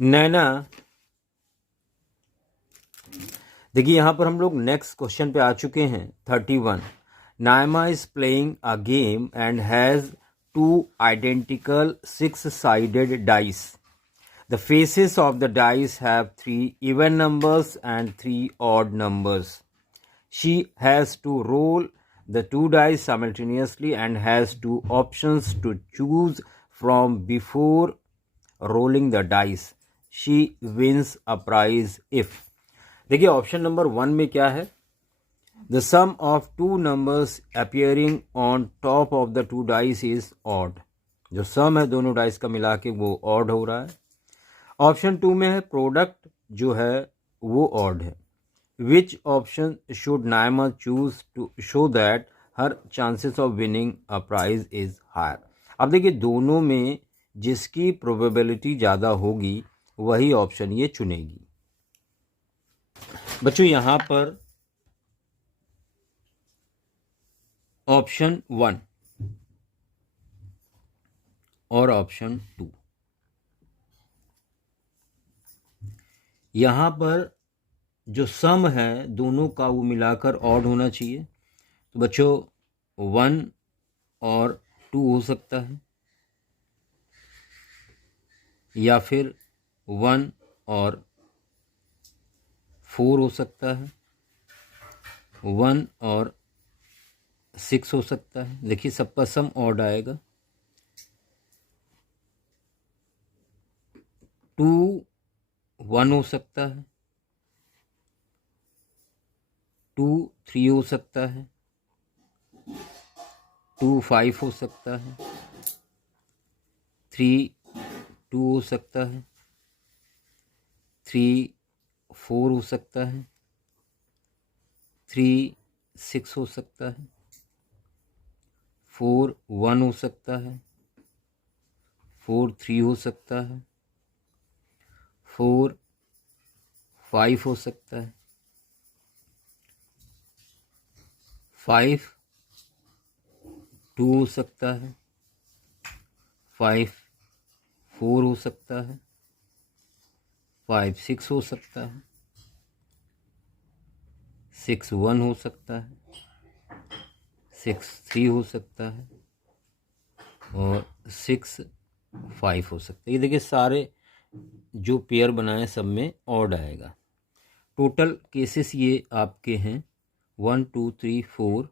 नैना, देखिए यहाँ पर हम लोग नेक्स्ट क्वेश्चन पे आ चुके हैं 31। Naima is playing a game and has 2 identical 6-sided dice. The faces of the dice have 3 even numbers and 3 odd numbers. She has to roll the 2 dice simultaneously and has 2 options to choose from before rolling the dice. She wins a prize if. देखिए option number 1 में क्या है? The sum of 2 numbers appearing on top of the 2 dice is odd. जो सम है दोनों dice का मिला के वो ऑड हो रहा है. ऑप्शन 2 में है प्रोडक्ट जो है वो ऑड है. Which option should Naima choose to show that her chances of winning a prize is higher. अब देखिए दोनों में जिसकी प्रोबेबिलिटी ज़्यादा होगी वही ऑप्शन ये चुनेगी. बच्चों यहाँ पर ऑप्शन 1 और ऑप्शन 2, यहाँ पर जो सम है दोनों का वो मिलाकर ऑड होना चाहिए. तो बच्चों 1 और 2 हो सकता है या फिर 1 और 4 हो सकता है, 1 और 6 हो सकता है. देखिए सबका सम ऑड आएगा. 2 1 हो सकता है, 2 3 हो सकता है, 2 5 हो सकता है, 3 2 हो सकता है, 3 4 हो सकता है, 3 6 हो सकता है, 4 1 हो सकता है, 4 3 हो सकता है, 4 5 हो सकता है, 5 2 हो सकता है, 5 4 हो सकता है, 5 6 हो सकता है, 6 1 हो सकता है, 6 3 हो सकता है और 6 5 हो सकता है. ये देखिए सारे जो पेयर बनाए सब में ऑड आएगा. टोटल केसेस ये आपके हैं 1 2 3 4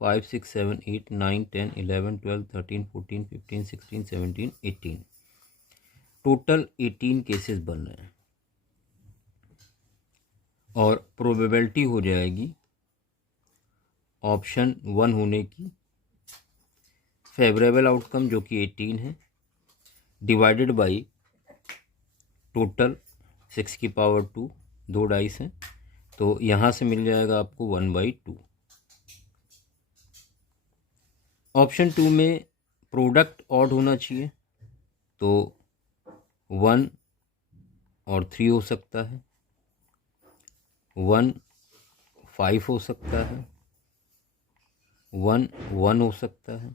5 6 7 8 9 10 11 12 13 14 15 16 17 18. टोटल 18 केसेस बन रहे हैं और प्रोबेबिलिटी हो जाएगी ऑप्शन 1 होने की. फेवरेबल आउटकम जो कि 18 है डिवाइडेड बाई टोटल 6 की पावर 2, 2 डाइस हैं तो यहाँ से मिल जाएगा आपको 1/2. ऑप्शन 2 में प्रोडक्ट ऑड होना चाहिए तो 1 और 3 हो सकता है, 1 5 हो सकता है, 1 1 हो सकता है,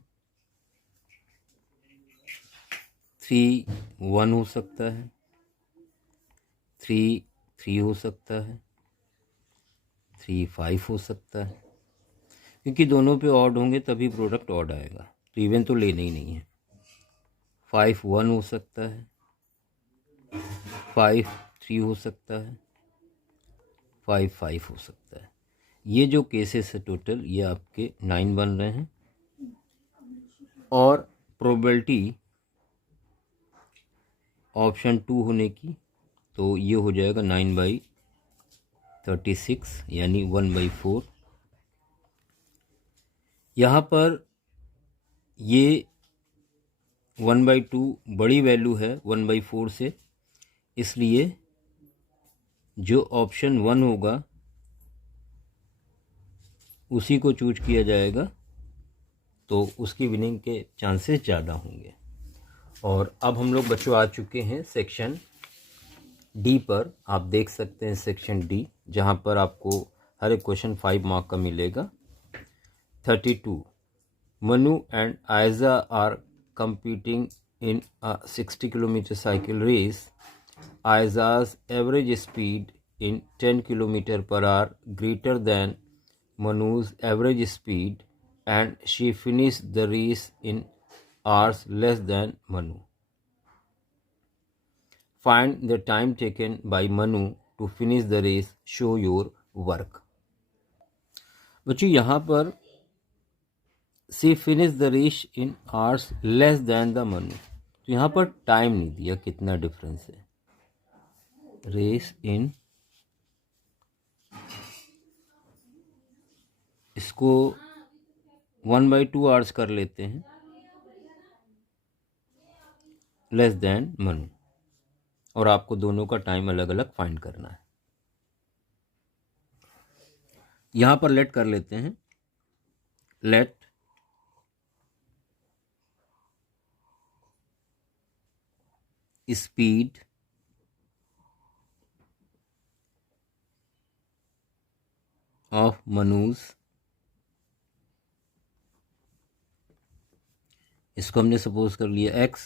3 1 हो सकता है, 3 3 हो सकता है, 3 5 हो सकता है. क्योंकि दोनों पे ऑड होंगे तभी प्रोडक्ट ऑड आएगा तो इवन तो लेना ही नहीं है. 5 1 हो सकता है, 5 3 हो सकता है, 5 5 हो सकता है. ये जो केसेस है टोटल ये आपके 9 बन रहे हैं और प्रोबेबिलिटी ऑप्शन 2 होने की तो ये हो जाएगा 9/36 यानी 1/4. यहाँ पर ये 1/2 बड़ी वैल्यू है 1/4 से, इसलिए जो ऑप्शन 1 होगा उसी को चूज किया जाएगा तो उसकी विनिंग के चांसेस ज़्यादा होंगे. और अब हम लोग बच्चों आ चुके हैं सेक्शन डी पर. आप देख सकते हैं सेक्शन डी जहाँ पर आपको हर एक क्वेश्चन 5 मार्क का मिलेगा. 32. Manu and Aiza are competing in a 60 kilometer cycle race. Aiza's average speed in 10 km per hour greater than Manu's average speed, and she finished the race in hours less than Manu. Find the time taken by Manu to finish the race. Show your work. बच्चों यहाँ पर she finished the race in hours less than the Manu, तो यहाँ पर time नहीं दिया कितना difference है. रेस इन, इसको 1/2 आवर्स कर लेते हैं, लेस देन मनु, और आपको दोनों का टाइम अलग अलग फाइंड करना है. यहां पर लेट कर लेते हैं. लेट स्पीड ऑफ मनूज, इसको हमने सपोज कर लिया x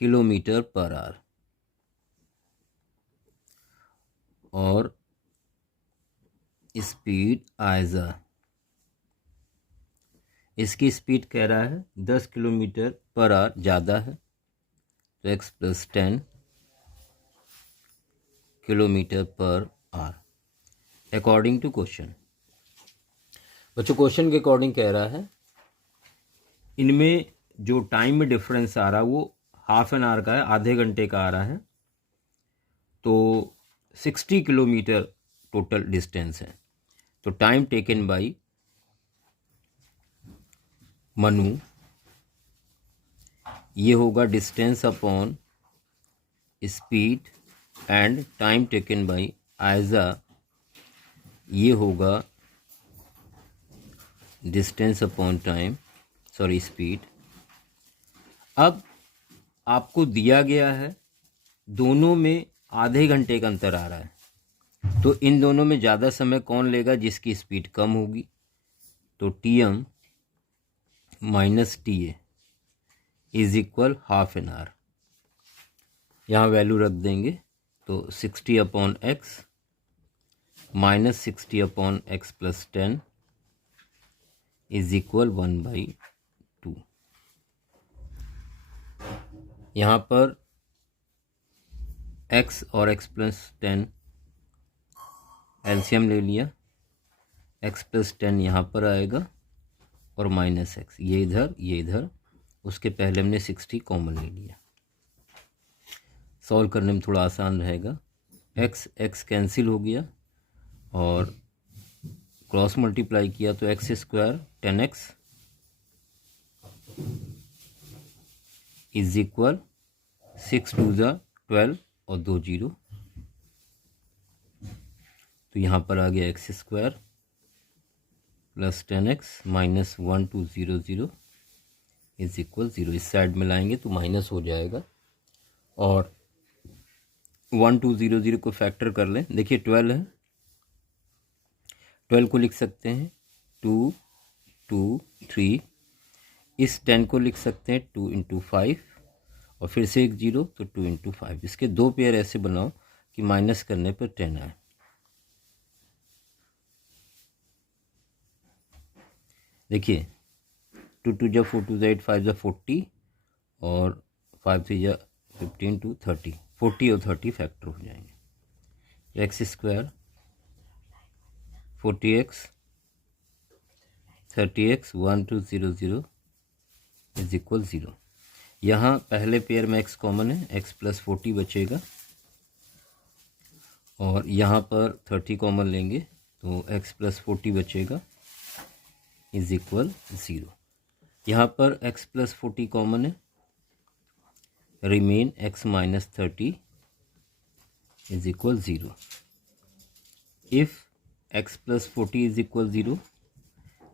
किलोमीटर पर आवर, और स्पीड आयजा, इसकी स्पीड कह रहा है 10 किलोमीटर पर आवर, ज़्यादा है तो x + 10 kilometre per hour according to question. बच्चों क्वेश्चन के अकॉर्डिंग कह रहा है इनमें जो टाइम में डिफरेंस आ रहा है वो हाफ एन आवर का है, आधे घंटे का आ रहा है. तो 60 किलोमीटर टोटल डिस्टेंस है. तो टाइम टेकन बाय मनु, ये होगा distance upon speed, and time taken by Aiza, ये होगा distance upon time, sorry speed. अब आपको दिया गया है दोनों में आधे घंटे का अंतर आ रहा है, तो इन दोनों में ज़्यादा समय कौन लेगा, जिसकी स्पीड कम होगी. तो Tm - Ta is equal half an hour. यहाँ वैल्यू रख देंगे, तो 60/x -60/x + 10 इज इक्वल 1/2. यहाँ पर x और x + 10 एलसीएम ले लिया, x + 10 यहाँ पर आएगा और -x, ये इधर, उसके पहले हमने 60 कॉमन ले लिया. सॉल्व करने में थोड़ा आसान रहेगा. x कैंसिल हो गया और क्रॉस मल्टीप्लाई किया तो x² 10x इज इक्वल 6 × 2 = 12 और 2 0. तो यहाँ पर आ गया x² + 10x - 1200 इज इक्वल 0. इस साइड में लाएंगे तो माइनस हो जाएगा, और 1200 को फैक्टर कर लें. देखिए 12 है, 12 को लिख सकते हैं 2 2 3, इस 10 को लिख सकते हैं 2 × 5, और फिर से एक 0 तो 2 × 5. इसके दो पेयर ऐसे बनाओ कि माइनस करने पर 10 आए. देखिए 2 × 2 = 4, 2 × 8, 5 × 40, और 5 × 3 = 15, 2 30, 40 और 30 फैक्टर हो जाएंगे. x² 40x 30x 1200 is equal 0. यहाँ पहले पेयर में x कॉमन है, x + 40 बचेगा, और यहाँ पर 30 कॉमन लेंगे तो x + 40 बचेगा इज इक्वल 0. यहाँ पर x + 40 कॉमन है, remain x - 30 is equal 0. If x + 40 is equal 0,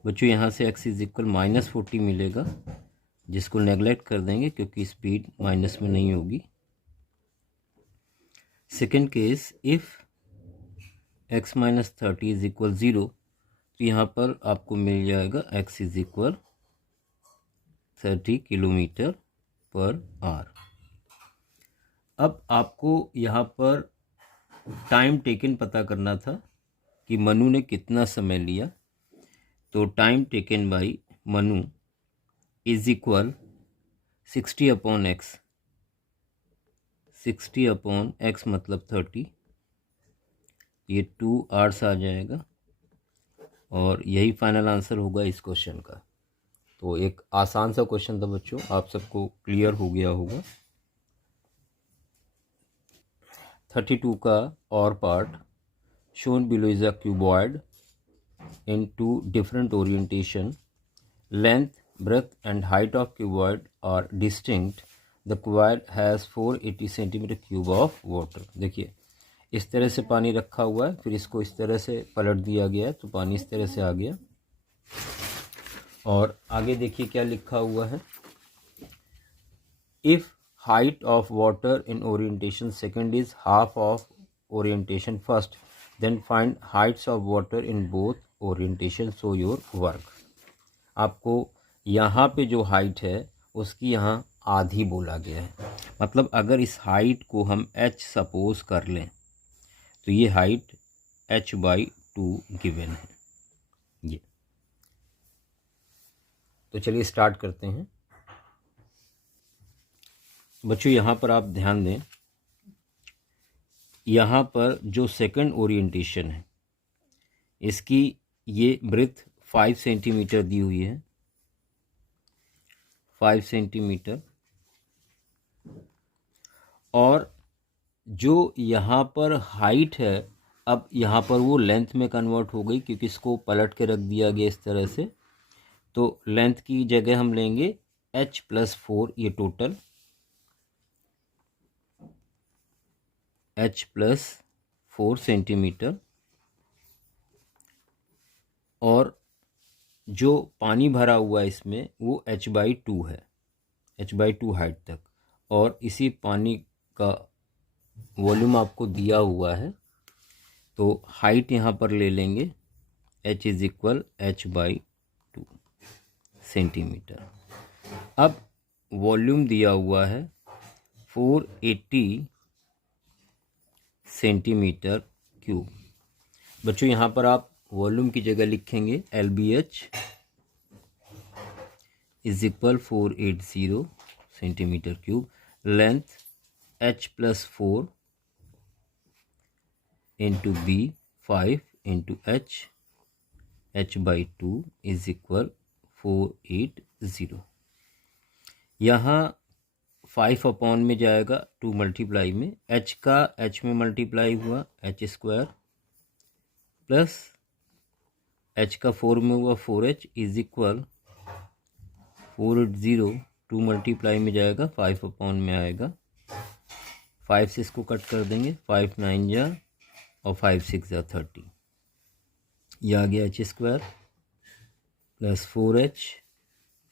बच्चों यहाँ से x इज इक्वल -40 मिलेगा, जिसको नेगलेक्ट कर देंगे क्योंकि स्पीड माइनस में नहीं होगी. Second case, if x - 30 is equal 0, तो यहाँ पर आपको मिल जाएगा x is equal 30 kilometre per our. अब आपको यहाँ पर टाइम टेकन पता करना था कि मनु ने कितना समय लिया। तो time taken by Manu is equal 60/x, 60/x मतलब 30, ये 2 आवर्स आ जाएगा और यही फाइनल आंसर होगा इस क्वेश्चन का। तो एक आसान सा क्वेश्चन था बच्चों, आप सबको क्लियर हो गया होगा। 32 का और part, shown below is a cuboid in two different orientation. Length, breadth and height of cuboid are distinct. The cuboid has 480 centimeter cube of water. देखिए इस तरह से पानी रखा हुआ है, फिर इसको इस तरह से पलट दिया गया है तो पानी इस तरह से आ गया। और आगे देखिए क्या लिखा हुआ है, if height of water in orientation second is half of orientation first, then find heights of water in both orientation, show your work. आपको यहाँ पे जो हाइट है उसकी यहाँ आधी बोला गया है। मतलब अगर इस हाइट को हम h सपोज कर लें तो ये हाइट h/2 गिवन है ये। तो चलिए स्टार्ट करते हैं बच्चों। यहाँ पर आप ध्यान दें, यहाँ पर जो सेकंड ओरिएंटेशन है इसकी ये ब्रेथ 5 सेंटीमीटर दी हुई है, 5 सेंटीमीटर। और जो यहाँ पर हाइट है, अब यहाँ पर वो लेंथ में कन्वर्ट हो गई क्योंकि इसको पलट के रख दिया गया इस तरह से। तो लेंथ की जगह हम लेंगे h+4, ये टोटल h+4 सेंटीमीटर। और जो पानी भरा हुआ है इसमें वो h/2 है, h/2 हाइट तक। और इसी पानी का वॉल्यूम आपको दिया हुआ है तो हाइट यहाँ पर ले लेंगे h is equal h/2 centimetre. अब वॉल्यूम दिया हुआ है 480 सेंटीमीटर क्यूब। बच्चों यहाँ पर आप वॉल्यूम की जगह लिखेंगे LBH is equal 480 centimetre cube. Length h+4 into B 5 into h/2 is equal 480। यहाँ 5 में जाएगा 2 मल्टीप्लाई में, h का h में मल्टीप्लाई हुआ h² प्लस h का 4 में हुआ 4h इज इक्वल 480, 2 मल्टीप्लाई में जाएगा 5 में आएगा। 5 से इसको कट कर देंगे, 5 9 जा और 5 6 जा 30, यह आ गया h² plus 4h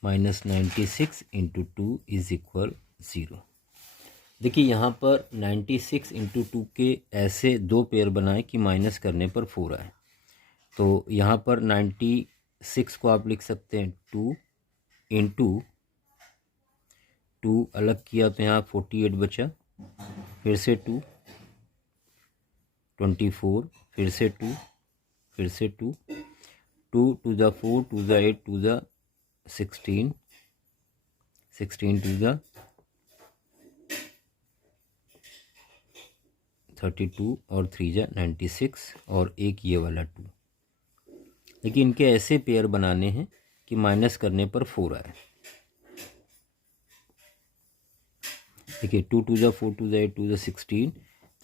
minus 96 into 2 is equal 0। देखिए यहाँ पर 96 इंटू 2 के ऐसे दो पेयर बनाए कि माइनस करने पर 4 आए। तो यहाँ पर 96 को आप लिख सकते हैं 2 इंटू 2 अलग किया तो यहाँ 48 बचा, फिर से 2 24, फिर से 2, फिर से 2 2 2 ज़ा 4 2 ज़ा 8 2 ज़ा 16 16 2 ज़ा 32 और 3 ज़ा 96 और एक ये वाला 2। लेकिन इनके ऐसे पेयर बनाने हैं कि माइनस करने पर 4 आए। देखिए 2 2 ज़ा 4 2 ज़ा 8 2 ज़ा 16,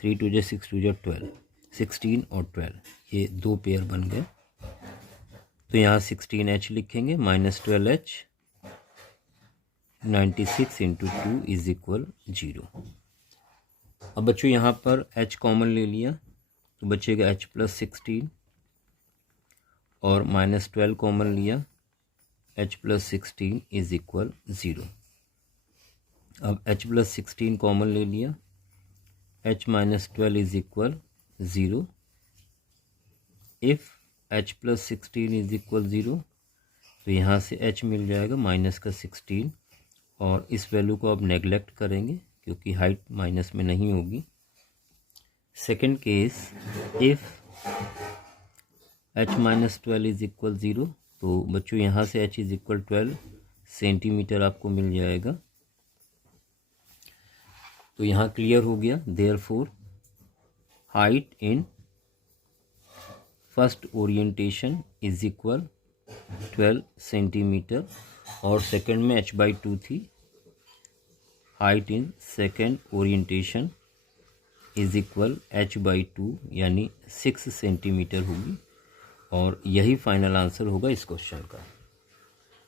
3 2 ज़ा 6 2 ज़ा 12, 16 और 12 ये दो पेयर बन गए। तो यहाँ 16h लिखेंगे minus 12h, 96 into 2 is equal 0। अब बच्चों यहाँ पर h कॉमन ले लिया तो बचेगा h+16 और माइनस 12 कॉमन लिया, h+16 इज इक्वल 0। अब h+16 कॉमन ले लिया, h-12 is equal 0। If h+16 is equal 0 तो यहाँ से h मिल जाएगा माइनस का 16 और इस वैल्यू को आप नेगलेक्ट करेंगे क्योंकि हाइट माइनस में नहीं होगी। Second case, if h-12 is equal 0, तो बच्चों यहाँ से h इज इक्वल 12 सेंटीमीटर आपको मिल जाएगा। तो यहाँ क्लियर हो गया, therefore height in first orientation is equal 12 centimetre, और सेकंड में h/2 थी। Height in second orientation is equal h/2 यानी 6 सेंटीमीटर होगी, और यही फाइनल आंसर होगा इस क्वेश्चन का।